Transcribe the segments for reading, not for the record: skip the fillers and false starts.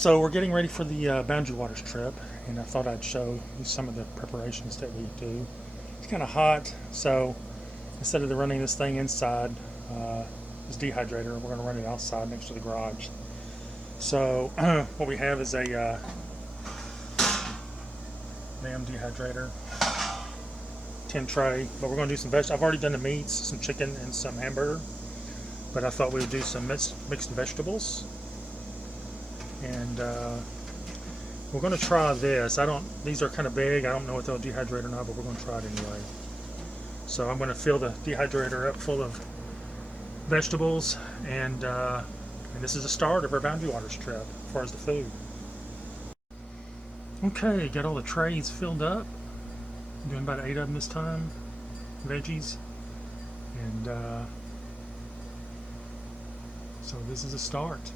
So we're getting ready for the Boundary Waters trip, and I thought I'd show you some of the preparations that we do. It's kind of hot, so instead of running this thing inside, this dehydrator, we're going to run it outside next to the garage. So what we have is a lamb dehydrator, tin tray, but we're going to do some vegetables. I've already done the meats, some chicken and some hamburger, but I thought we would do some mixed vegetables. And we're going to try this. These are kind of big. I don't know if they'll dehydrate or not, but we're going to try it anyway. So I'm going to fill the dehydrator up full of vegetables, and this is the start of our Boundary Waters trip as far as the food. Okay, got all the trays filled up. I'm doing about 8 of them this time, veggies, and so this is a start.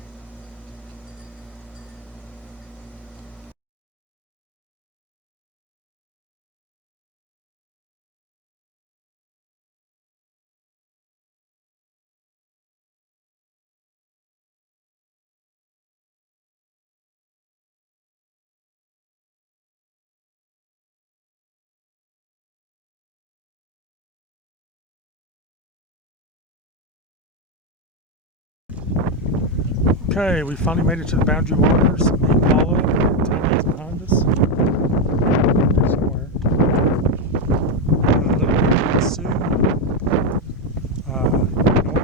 Okay, we finally made it to the Boundary Waters. Me and Paula, and Tony's behind us. Somewhere. Loon and Sioux. North.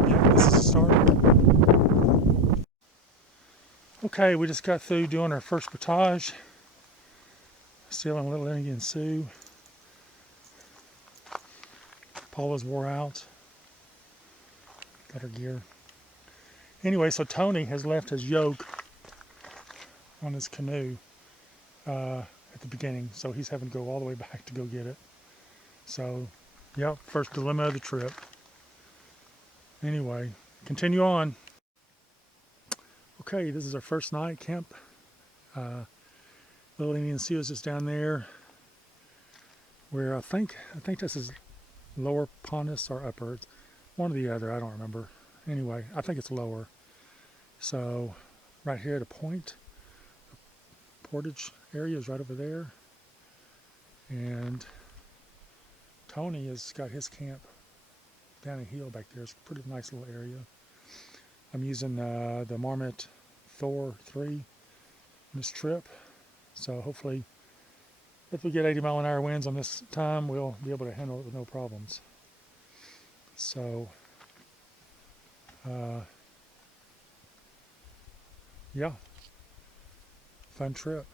And, yeah, this is the start. Okay, we just got through doing our first portage. Still in Little Indian Sioux. Paula's wore out. Got her gear. Anyway, so Tony has left his yoke on his canoe at the beginning, so he's having to go all the way back to go get it. So, yep, first dilemma of the trip. Anyway, continue on. Okay, this is our first night camp. Little Indian Sioux is just down there, where I think this is Lower Pontus or Upper. One or the other, I don't remember. Anyway, I think it's lower. So right here at a point, the portage area is right over there. And Tony has got his camp down a hill back there. It's a pretty nice little area. I'm using the Marmot Thor 3 in this trip. So hopefully, if we get 80-mile-an-hour winds on this time, we'll be able to handle it with no problems. So, yeah, fun trip.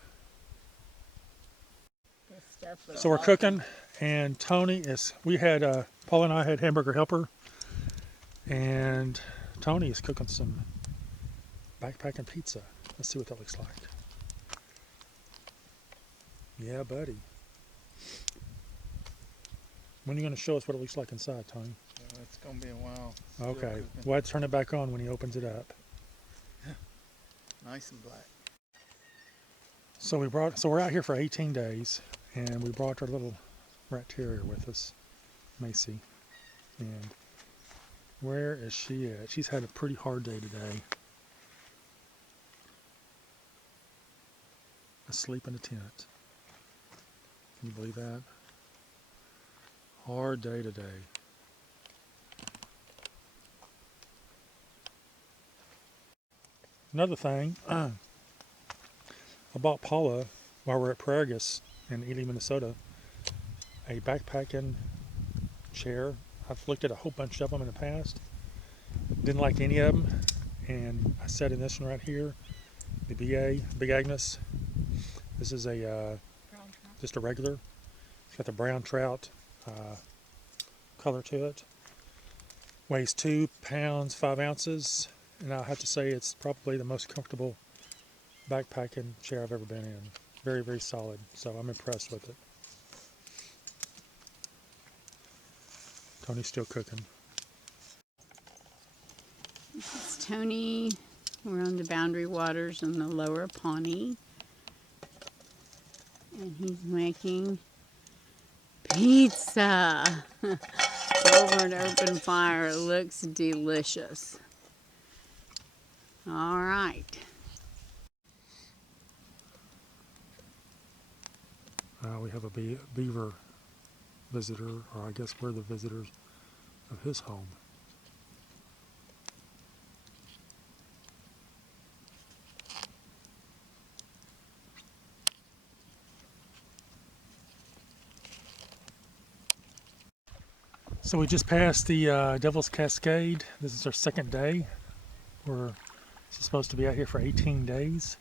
So we're cooking, and Paula and I had hamburger helper, and Tony is cooking some backpacking pizza. Let's see what that looks like. Yeah, buddy. When are you going to show us what it looks like inside, Tony? It's going to be a while. Okay. Well, let's turn it back on when he opens it up. Nice and black. So we're out here for 18 days, and we brought our little rat terrier with us, Macy. And where is she at? She's had a pretty hard day today. Asleep in a tent. Can you believe that? Hard day today. Another thing, I bought Paula, while we're at Paragus in Ely, Minnesota, a backpacking chair. I've looked at a whole bunch of them in the past. Didn't like any of them, and I sat in this one right here, the Big Agnes. This is just a regular. It's got the brown trout color to it. Weighs 2 pounds 5 ounces, and I have to say it's probably the most comfortable backpacking chair I've ever been in. Very, very solid. So I'm impressed with it. Tony's still cooking. This is Tony. We're on the Boundary Waters in the Lower Pawnee. And he's making pizza over an open fire. It looks delicious. All right. We have a beaver visitor, or I guess we're the visitors of his home. So we just passed the Devil's Cascade. This is our second day. We're supposed to be out here for 18 days.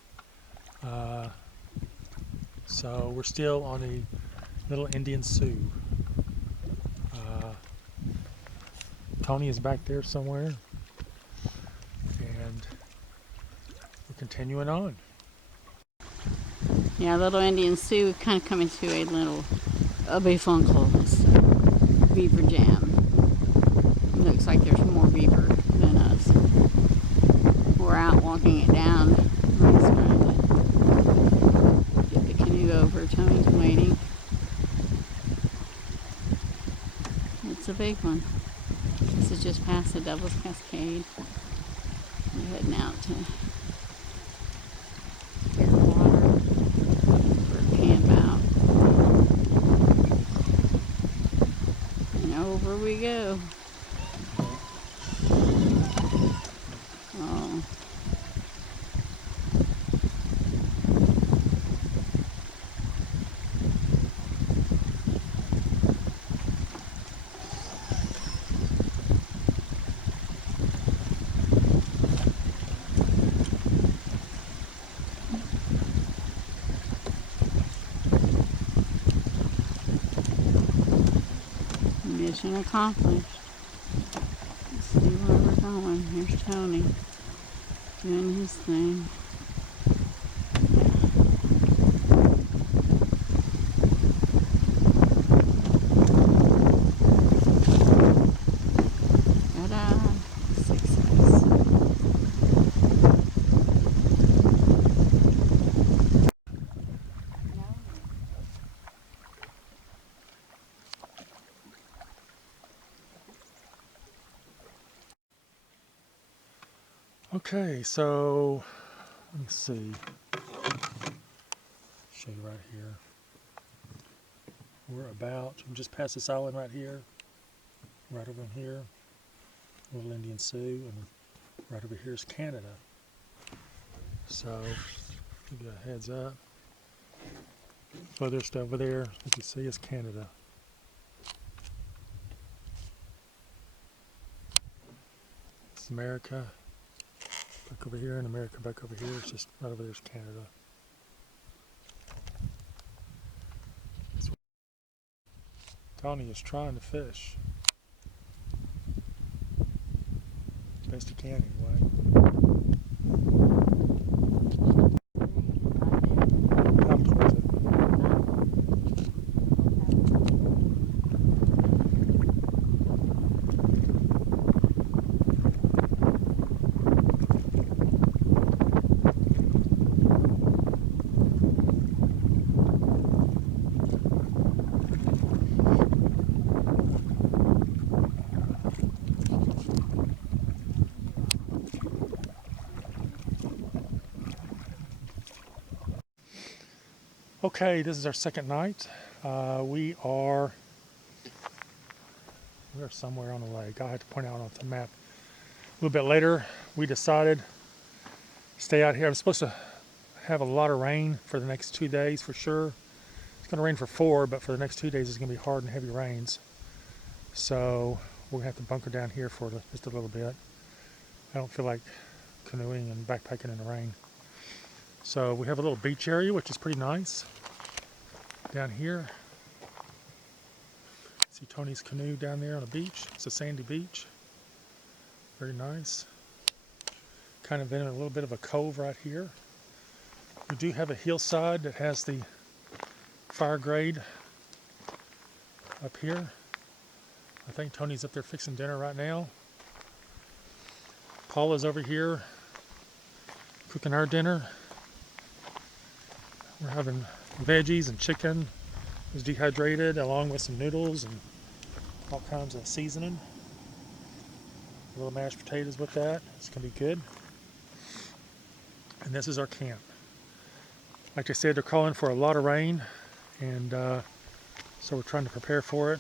So we're still on the Little Indian Sioux. Tony is back there somewhere, and we're continuing on. Yeah, Little Indian Sioux, we've kind of come into a little Funkel's beaver jam. Looks like there's more beaver than us. We're out walking it down. I'm just trying to get the canoe over. Tony's waiting. It's a big one. This is just past the Devil's Cascade. We're heading out to water for a camp out. And over we go. Oh. Mission accomplished. Let's see where we're going. Here's Tony doing his thing. Ta-da! Success. Okay, so let me see. Show you right here. I'm just past this island right here, right over here, Little Indian Sioux, and right over here is Canada. So, give you a heads up. Furthest over there, you can see, is Canada. It's America. Back over here, and America back over here. It's just right over there is Canada. Tony is trying to fish. Best he can, anyway. Come towards it. Okay, this is our second night. We are somewhere on the lake. I had to point out on the map. A little bit later, we decided to stay out here. I'm supposed to have a lot of rain for the next 2 days for sure. It's going to rain for 4, but for the next 2 days it's going to be hard and heavy rains. So we're going to have to bunker down here for just a little bit. I don't feel like canoeing and backpacking in the rain. So we have a little beach area, which is pretty nice. Down here, see Tony's canoe down there on the beach. It's a sandy beach. Very nice. Kind of in a little bit of a cove right here. We do have a hillside that has the fire grade up here. I think Tony's up there fixing dinner right now. Paula's over here cooking our dinner. We're having veggies and chicken. It was dehydrated along with some noodles and all kinds of seasoning. A little mashed potatoes with that. It's going to be good. And this is our camp. Like I said, they're calling for a lot of rain, and so we're trying to prepare for it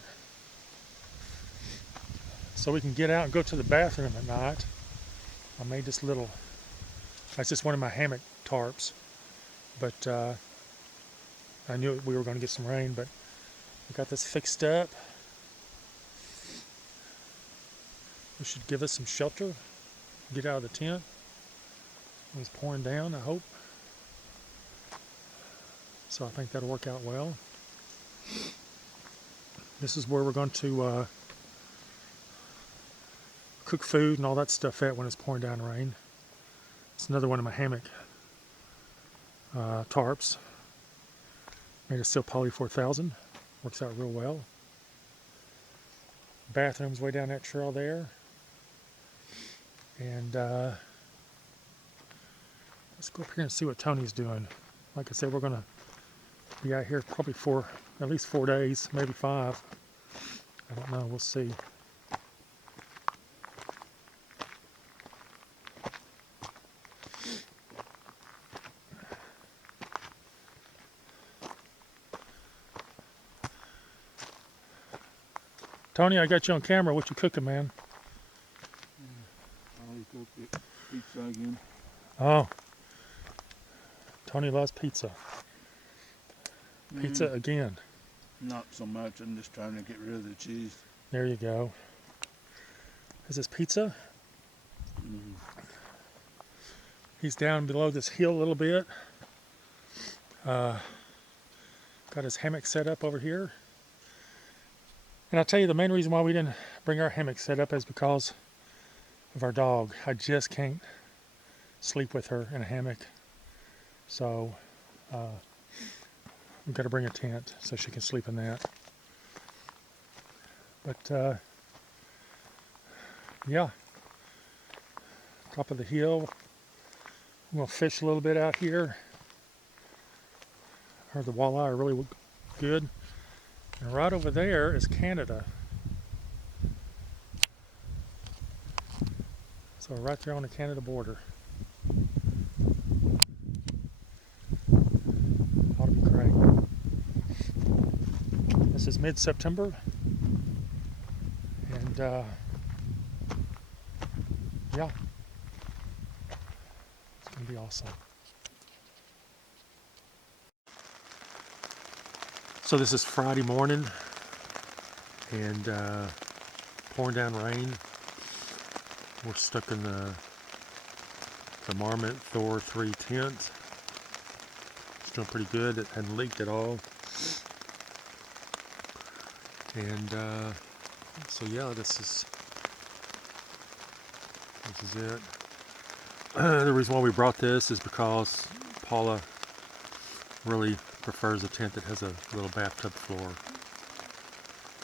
so we can get out and go to the bathroom at night. I made this little, that's just one of my hammock tarps, but I knew we were going to get some rain, but I got this fixed up. This should give us some shelter, get out of the tent. It was pouring down, I hope. So I think that'll work out well. This is where we're going to cook food and all that stuff at when it's pouring down rain. It's another one of my hammock tarps. Made of steel poly 4000. Works out real well. Bathroom's way down that trail there. And let's go up here and see what Tony's doing. Like I said, we're going to be out here probably for at least 4 days, maybe 5. I don't know, we'll see. Tony, I got you on camera. What you cooking, man? I'll cook it. Pizza again. Oh. Tony loves pizza. Pizza again. Not so much. I'm just trying to get rid of the cheese. There you go. Is this pizza? He's down below this hill a little bit. Got his hammock set up over here. And I'll tell you, the main reason why we didn't bring our hammock set up is because of our dog. I just can't sleep with her in a hammock. So we've got to bring a tent so she can sleep in that. But yeah, top of the hill. I'm going to fish a little bit out here. Heard the walleye are really good. And right over there is Canada. So right there on the Canada border. Ought to be great. This is mid-September. And yeah, it's going to be awesome. So this is Friday morning, and pouring down rain. We're stuck in the Marmot Thor 3 tent. It's doing pretty good. It hadn't leaked at all. And so yeah, this is it. The reason why we brought this is because Paula really prefers a tent that has a little bathtub floor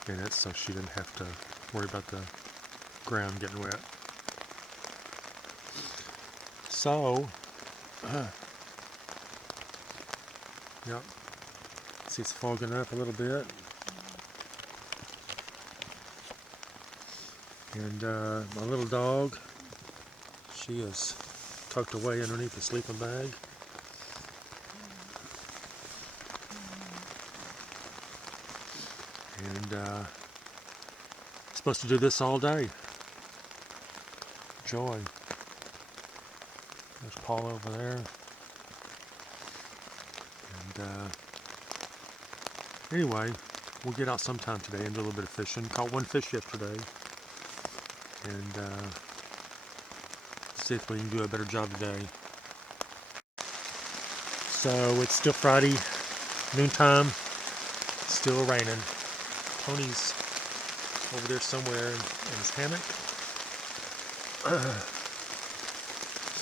in it, so she didn't have to worry about the ground getting wet. So, yep, see it's fogging up a little bit, and my little dog, she is tucked away underneath the sleeping bag. And supposed to do this all day. Joy. There's Paula over there. And anyway, we'll get out sometime today and do a little bit of fishing. Caught one fish yesterday. And see if we can do a better job today. So it's still Friday, noontime. Still raining. Tony's over there somewhere in his hammock.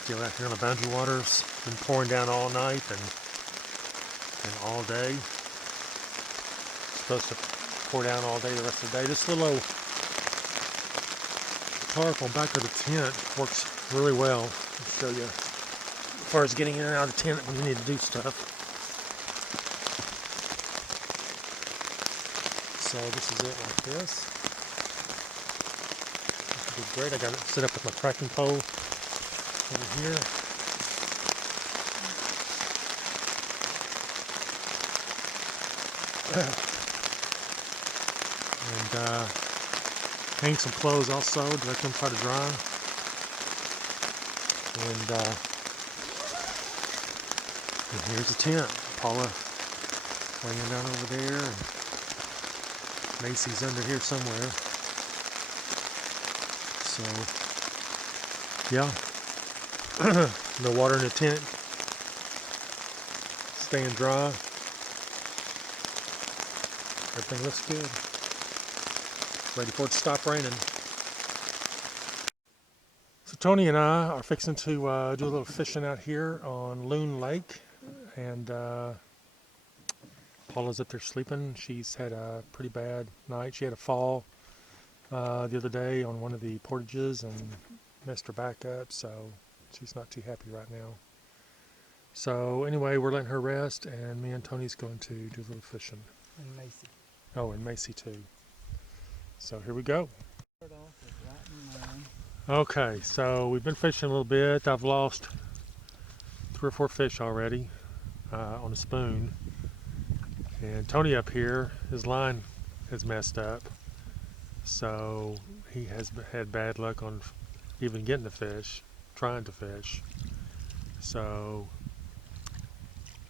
Still out here on the Boundary Waters. Been pouring down all night and all day. Supposed to pour down all day the rest of the day. This little tarp on back of the tent works really well. I'll show you as far as getting in and out of the tent when you need to do stuff. So this is it like this. This will be great. I got it set up with my tracking pole over here. And hang some clothes also to let them try to dry. And here's the tent. Paula laying down over there, and Macy's under here somewhere. So, yeah. No water in the tent. Staying dry. Everything looks good. Ready for it to stop raining. So Tony and I are fixing to do a little fishing out here on Loon Lake, and Paula's up there sleeping. She's had a pretty bad night. She had a fall the other day on one of the portages and messed her back up, so she's not too happy right now. So anyway, we're letting her rest, and me and Tony's going to do a little fishing. And Macy. Oh, and Macy too. So here we go. Start off with right in line. Okay, so we've been fishing a little bit. I've lost 3 or 4 fish already on a spoon. And Tony up here, his line is messed up. So he has had bad luck on even getting the fish, trying to fish. So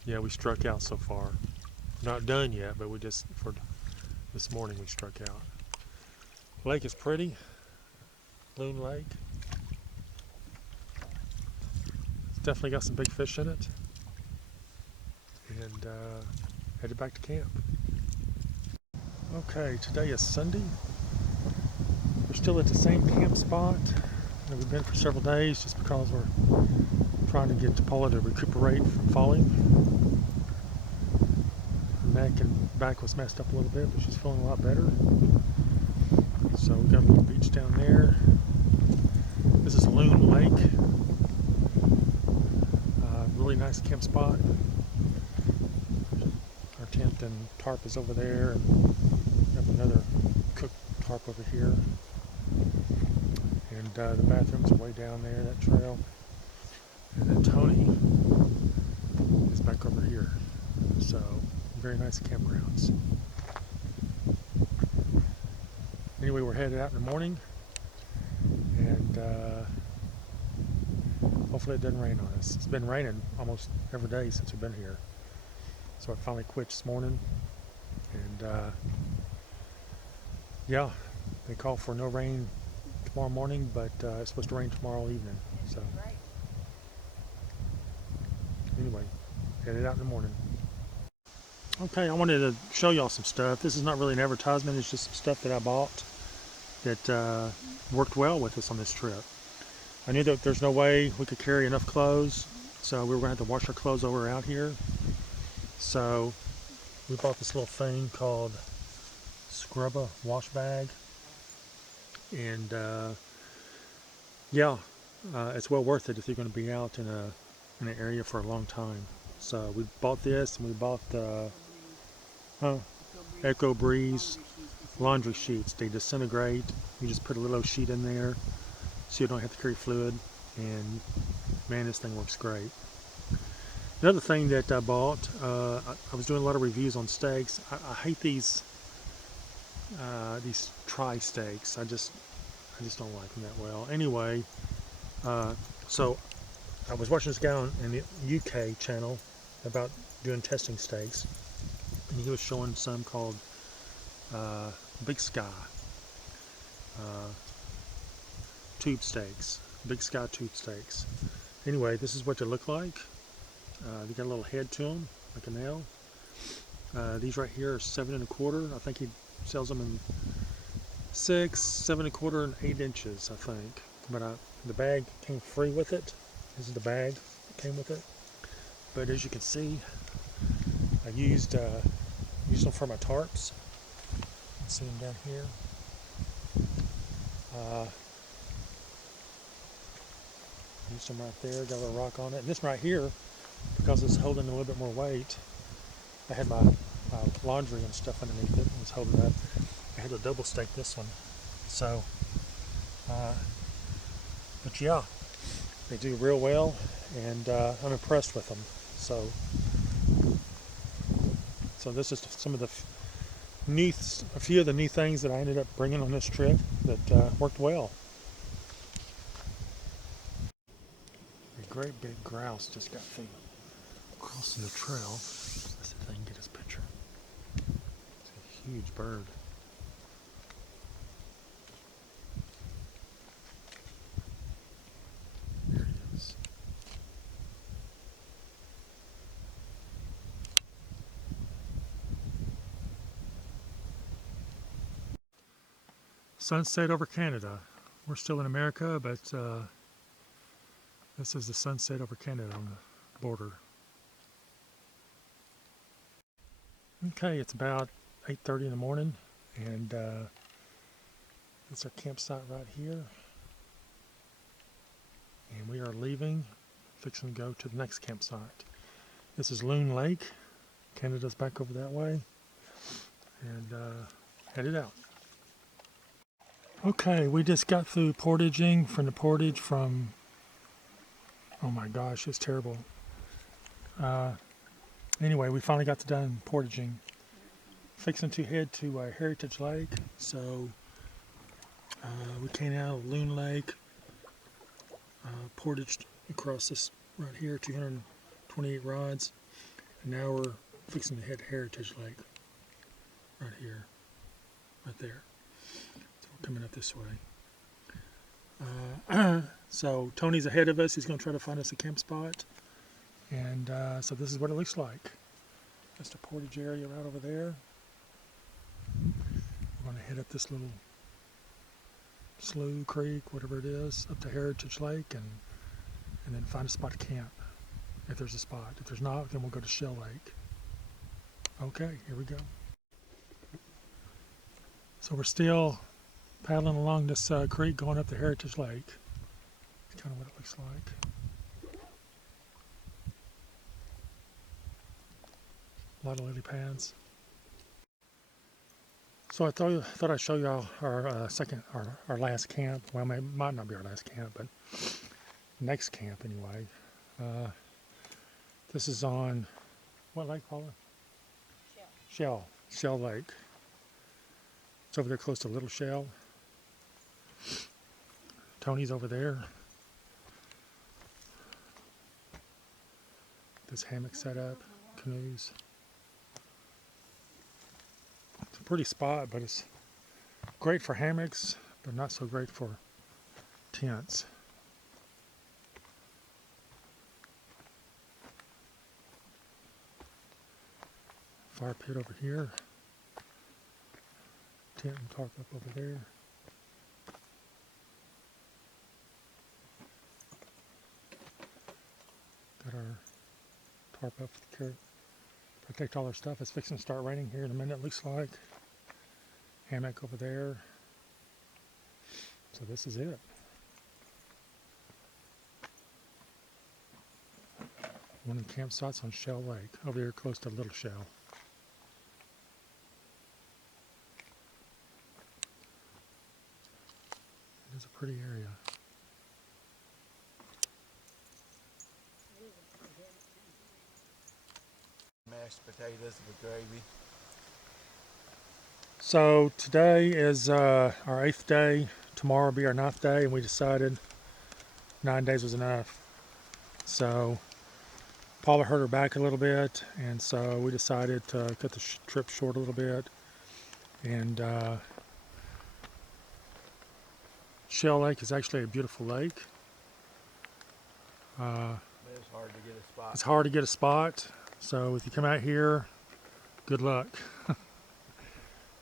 yeah, we struck out so far. Not done yet, but we just, for this morning, we struck out. Lake is pretty. Loon Lake. It's definitely got some big fish in it. And headed back to camp. Okay, today is Sunday. We're still at the same camp spot that we've been for several days, just because we're trying to get Paula to recuperate from falling. Her neck and back was messed up a little bit, but she's feeling a lot better. So we got a little beach down there. This is Loon Lake. Really nice camp spot. Our tent and tarp is over there, and we have another cooked tarp over here. And the bathrooms are way down there, that trail. And then Tony is back over here. So, very nice campgrounds. Anyway, we're headed out in the morning, and hopefully it doesn't rain on us. It's been raining almost every day since we've been here. So I finally quit this morning, and yeah, they call for no rain tomorrow morning, but it's supposed to rain tomorrow evening. So anyway, headed out in the morning. Okay, I wanted to show y'all some stuff. This is not really an advertisement, it's just some stuff that I bought that worked well with us on this trip. I knew that there's no way we could carry enough clothes, so we were going to have to wash our clothes while we were out here. So we bought this little thing called Scrubba wash bag, and yeah, it's well worth it if you're going to be out in an area for a long time. So we bought this, and we bought the Echo Breeze laundry sheets. They disintegrate. You just put a little sheet in there so you don't have to carry fluid, and man, this thing works great. Another thing that I bought, I was doing a lot of reviews on steaks. I hate these tri-steaks. I just don't like them that well. Anyway, so I was watching this guy on the UK channel about doing testing steaks, and he was showing some called Big Sky tube steaks. Big Sky tube steaks. Anyway, this is what they look like. They got a little head to them, like a nail. These right here are 7 1/4. I think he sells them in 6, 7 1/4, and 8 inches, I think. But the bag came free with it. This is the bag that came with it. But as you can see, I used them for my tarps. You can see them down here. Used them right there. Got a little rock on it. And this one right here, because it's holding a little bit more weight, I had my laundry and stuff underneath it and was holding it up. I had to double stake this one. So, but yeah, they do real well, and I'm impressed with them. So So this is some of the a few of the new things that I ended up bringing on this trip that worked well. A great big grouse just got through crossing the trail. Let's see if I can get his picture. It's a huge bird. There he is. Sunset over Canada. We're still in America, but this is the sunset over Canada on the border. Okay, it's about 8:30 in the morning, and it's our campsite right here. And we are leaving, fixing to go to the next campsite. This is Loon Lake. Canada's back over that way, and headed out. Okay, we just got through portaging from the portage from, oh my gosh, it's terrible. Anyway, we finally got done portaging. Fixing to head to Heritage Lake, so we came out of Loon Lake, portaged across this right here, 228 rods, and now we're fixing to head to Heritage Lake, right here, right there. So we're coming up this way. So Tony's ahead of us. He's going to try to find us a camp spot, and so this is what it looks like. Just a portage area right over there. We're going to head up this little slough, creek, whatever it is, up to Heritage Lake, and then find a spot to camp, if there's a spot. If there's not, then we'll go to Shell Lake. Okay, here we go. So we're still paddling along this creek going up to Heritage Lake. That's kind of what it looks like. A lot of lily pads. So I thought I'd show y'all our our last camp. Well, it might not be our last camp, but next camp anyway. This is on what lake, Paula? Shell Lake. It's over there close to Little Shell. Tony's over there. This hammock set up, canoes. It's a pretty spot, but it's great for hammocks, but not so great for tents. Fire pit over here. Tent and tarp up over there. Got our tarp up to protect all our stuff. It's fixing to start raining here in a minute, it looks like. Hammock over there. So this is it. One of the campsites on Shell Lake, over here close to Little Shell. It is a pretty area. Mashed potatoes with gravy. So today is our 8th day. Tomorrow will be our 9th day, and we decided 9 days was enough. So Paula hurt her back a little bit, and so we decided to cut the trip short a little bit. And Shell Lake is actually a beautiful lake. It's hard to get a spot. It's hard to get a spot, so if you come out here, good luck.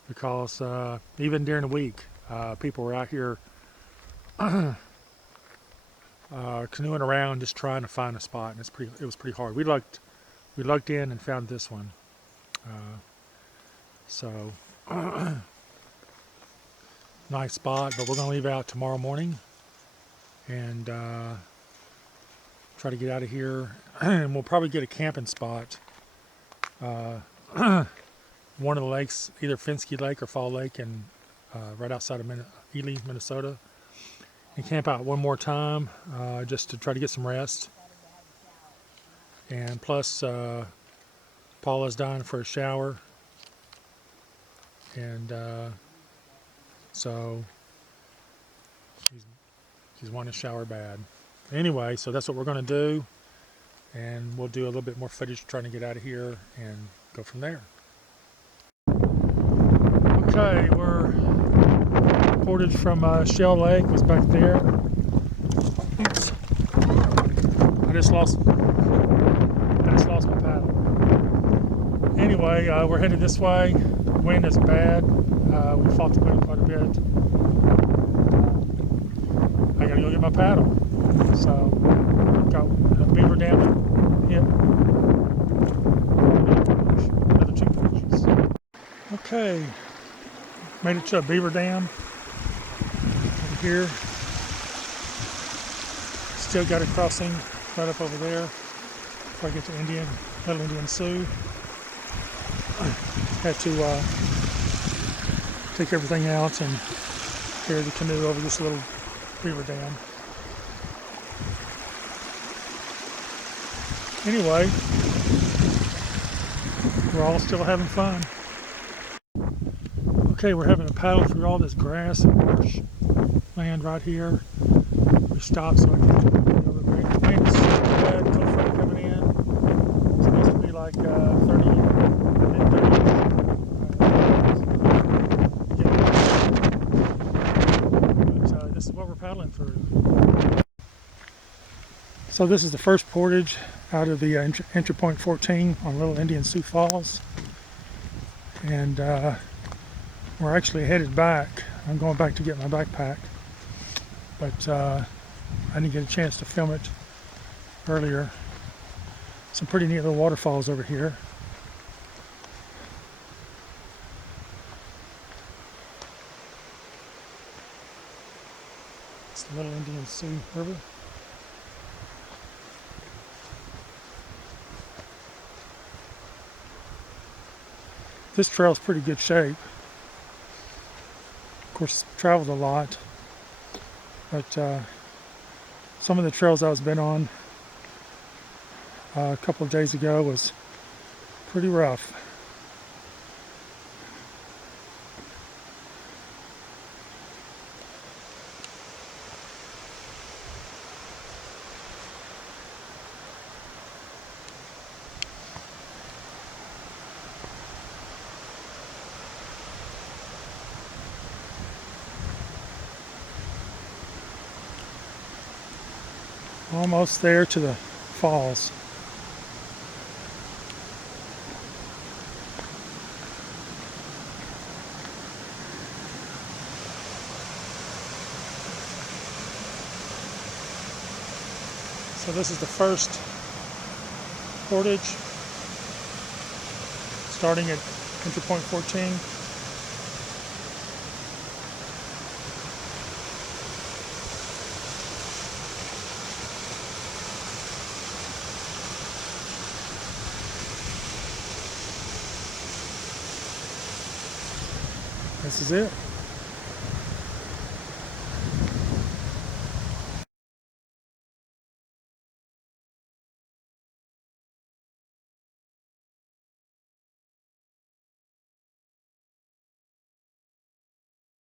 Because even during the week, people were out here canoeing around just trying to find a spot, and it was pretty hard. We lucked in and found this one. So nice spot, but we're gonna leave out tomorrow morning and try to get out of here, and we'll probably get a camping spot. One of the lakes, either Finsky Lake or Fall Lake, and right outside of Ely, Minnesota, and camp out one more time just to try to get some rest. And plus, Paula's dying for a shower, and so she's wanting to shower bad. Anyway, so that's what we're going to do, and we'll do a little bit more footage trying to get out of here and go from there. Okay, we're portage from Shell Lake was back there. Oops. I just lost my paddle. Anyway, we're headed this way. Wind is bad. We fought the wind quite a bit. I gotta go get my paddle. So, got a beaver dam to hit. Another 2 portages. Okay, made it to a beaver dam over here. Still got a crossing right up over there before I get to Little Indian Sioux. Had to take everything out and carry the canoe over this little beaver dam. Anyway, we're all still having fun. Okay, we're having to paddle through all this grass and marsh land right here. We stopped so I can, the wind is bad, cold front coming in. It's supposed to be like 30, mid-30s. But this is what we're paddling through. So this is the first portage out of the entry point 14 on Little Indian Sioux Falls. And we're actually headed back. I'm going back to get my backpack. But I didn't get a chance to film it earlier. Some pretty neat little waterfalls over here. It's the Little Indian Sioux River. This trail's pretty good shape. Of course, traveled a lot, but some of the trails I was been on a couple of days ago was pretty rough. Almost there to the falls. So this is the first portage, starting at entry point 14. This is it.